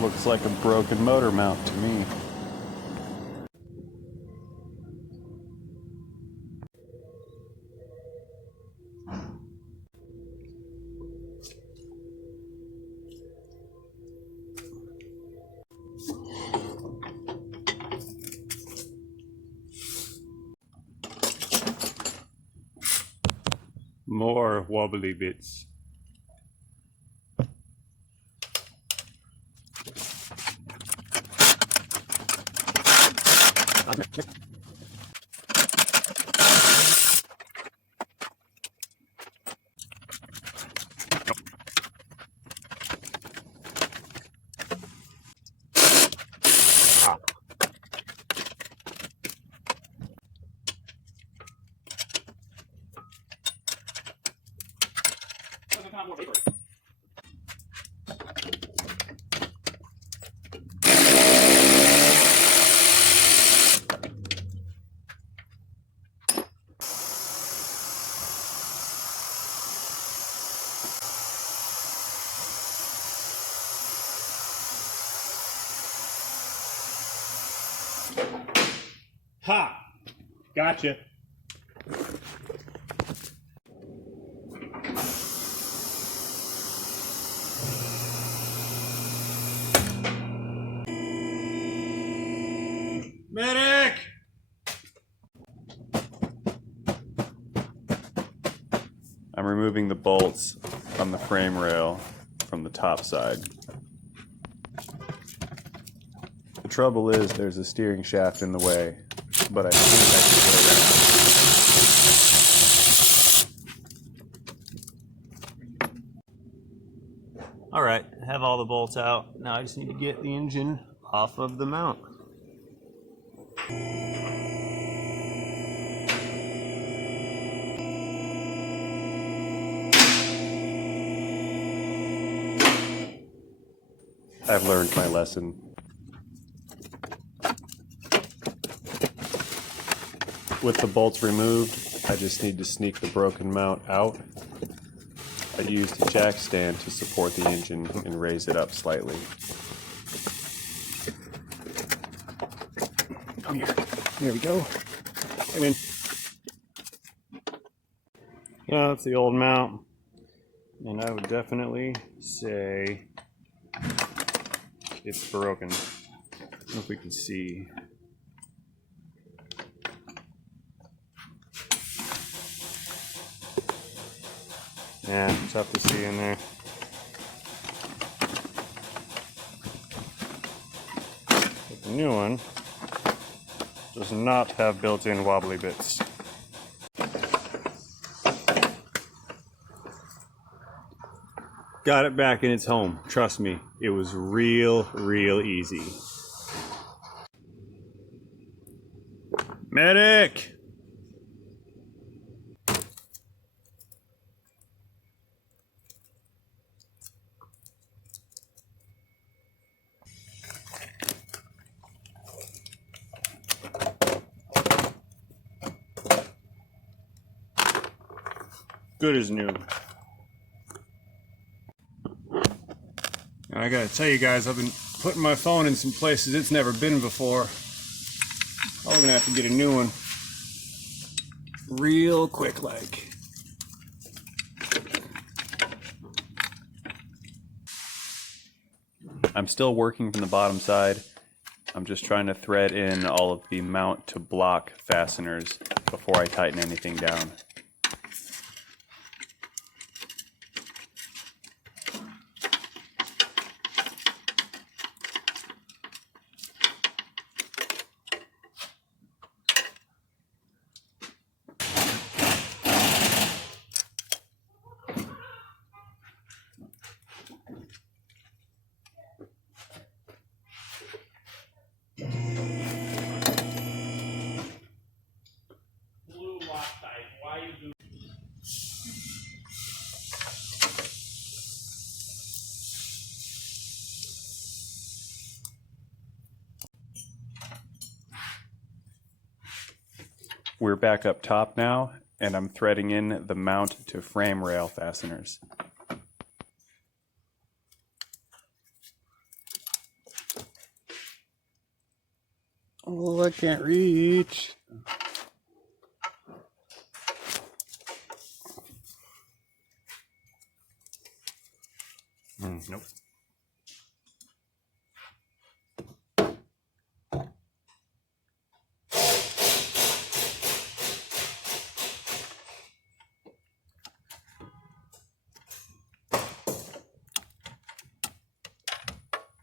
Looks like a broken motor mount to me. More wobbly bits. Ha! Gotcha. Medic! I'm removing the bolts on the frame rail from the top side. The trouble is there's a steering shaft in the way, but I think I can get around. Alright, have all the bolts out. Now I just need to get the engine off of the mount. I've learned my lesson. With the bolts removed, I just need to sneak the broken mount out. I used a jack stand to support the engine and raise it up slightly. Come here. There we go. I'm in. Yeah, that's the old mount. And I would definitely say it's broken. I don't know if we can see. Yeah, it's tough to see in there. But the new one does not have built-in wobbly bits. Got it back in its home. Trust me, it was real easy. Medic! Good as new. And I gotta tell you guys, I've been putting my phone in some places it's never been before. I'm gonna have to get a new one. Real quick like. I'm still working from the bottom side. I'm just trying to thread in all of the mount to block fasteners before I tighten anything down. We're back up top now, and I'm threading in the mount to frame rail fasteners. Oh, I can't reach. Nope.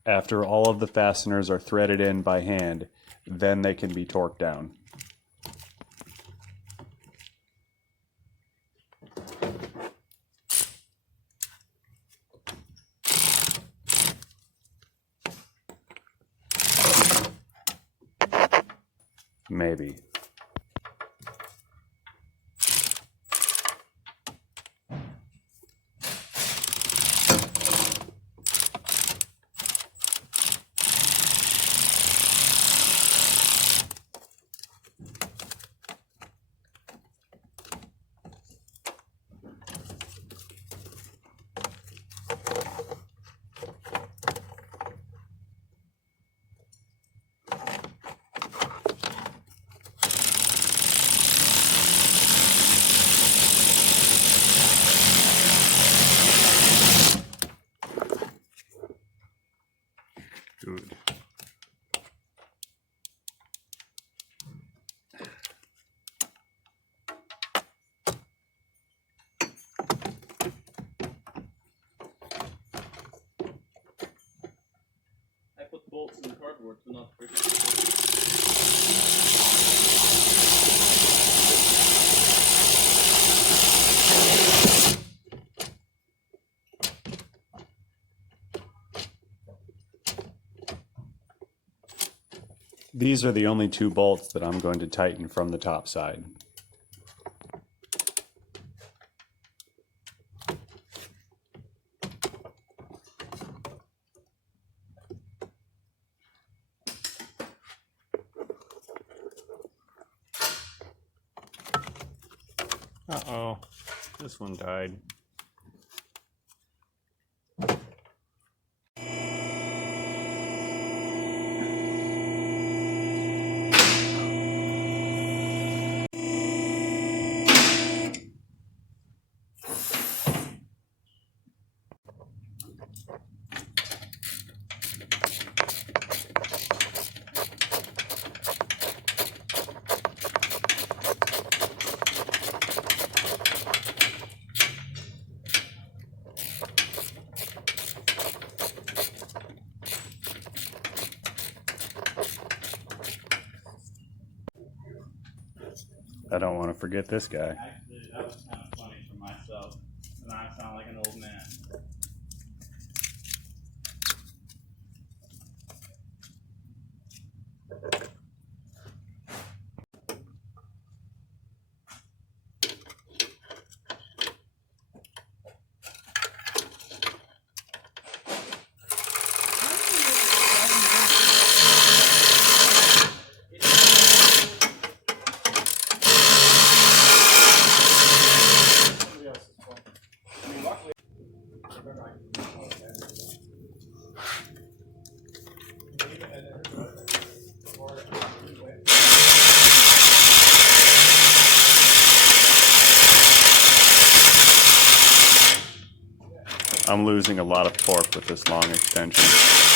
After all of the fasteners are threaded in by hand, then they can be torqued down. Maybe. Good. I put bolts in the cardboard to not break. These are the only two bolts that I'm going to tighten from the top side. Uh-oh, this one died. I don't want to forget this guy. Actually, that was kind of funny for myself. And I sound like an old man. I'm losing a lot of torque with this long extension.